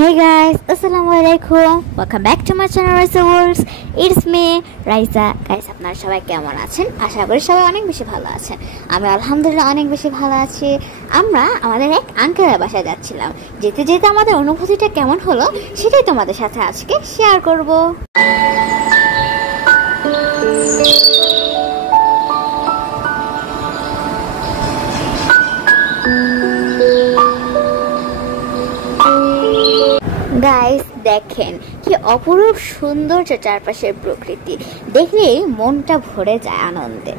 Hey guys, Assalamualaikum. Welcome back to my channel Raisa Worlds. It's me, Raisa. Guys, আপনারা সবাই কেমন আছেন? আশা করি সবাই অনেক বেশি ভালো আছেন। আমি আলহামদুলিল্লাহ অনেক বেশি ভালো আছি। আমরা আমাদের এক আঙ্কেলের বাসায় যাচ্ছিলাম। যেতে যেতে আমাদের অনুভূতিটা কেমন হলো সেটাই তোমাদের সাথে আজকে শেয়ার করব। গাইস দেখেন কি অপরূপ সুন্দর চারপাশের প্রকৃতি, দেখলেই মনটা ভরে যায় আনন্দে।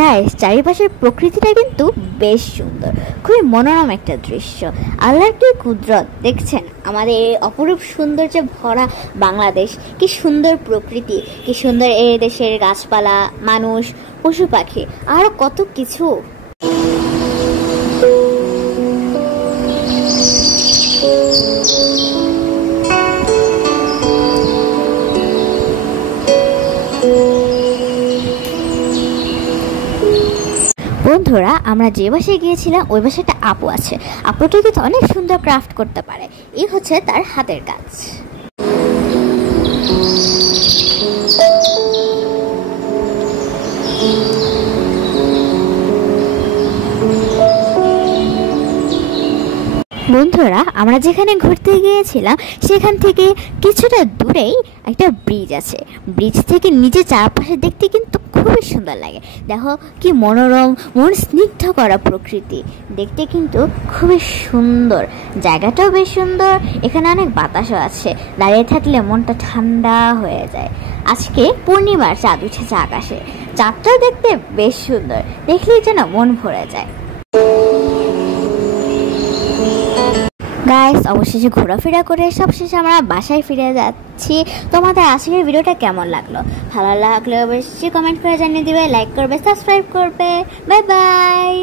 গাইস চারিপাশের প্রকৃতিটা কিন্তু বেশ সুন্দর, খুবই মনোরম একটা দৃশ্য। আল্লাহর কি কুদরত দেখছেন, আমাদের এই অপরূপ সৌন্দর্যে ভরা বাংলাদেশ, কি সুন্দর প্রকৃতি, কি সুন্দর এই দেশের গাছপালা, মানুষ, পশু পাখি, আরো কত কিছু। বন্ধুরা, আমরা যে বাসায় গিয়েছিলাম ওই বাসায় একটা আপু আছে। আপুটা কিন্তু অনেক সুন্দর ক্রাফট করতে পারে, এই হচ্ছে তার হাতের কাজ। বন্ধুরা, আমরা যেখানে ঘুরতে গিয়েছিলাম সেখান থেকে কিছুটা দূরেই একটা ব্রিজ আছে। ব্রিজ থেকে নিচে চারপাশে দেখতে কিন্তু খুবই সুন্দর লাগে। দেখো কি মনোরম, মন স্নিগ্ধ করা প্রকৃতি, দেখতে কিন্তু খুবই সুন্দর। জায়গাটাও বেশ সুন্দর, এখানে অনেক বাতাসও আছে, দাঁড়িয়ে থাকলে মনটা ঠান্ডা হয়ে যায়। আজকে পূর্ণিমার চাঁদ উঠেছে আকাশে, চাঁদটাও দেখতে বেশ সুন্দর, দেখলেই যেন মন ভরে যায়। গাইস, অবশেষে ঘোরাফেরা করে সবশেষে আমরা বাসায় ফিরে যাচ্ছি। তোমাদের আজকের ভিডিওটা কেমন লাগলো? ভালো লাগলে অবশ্যই কমেন্ট করে জানিয়ে দিবে, লাইক করবে, সাবস্ক্রাইব করবে। Bye bye.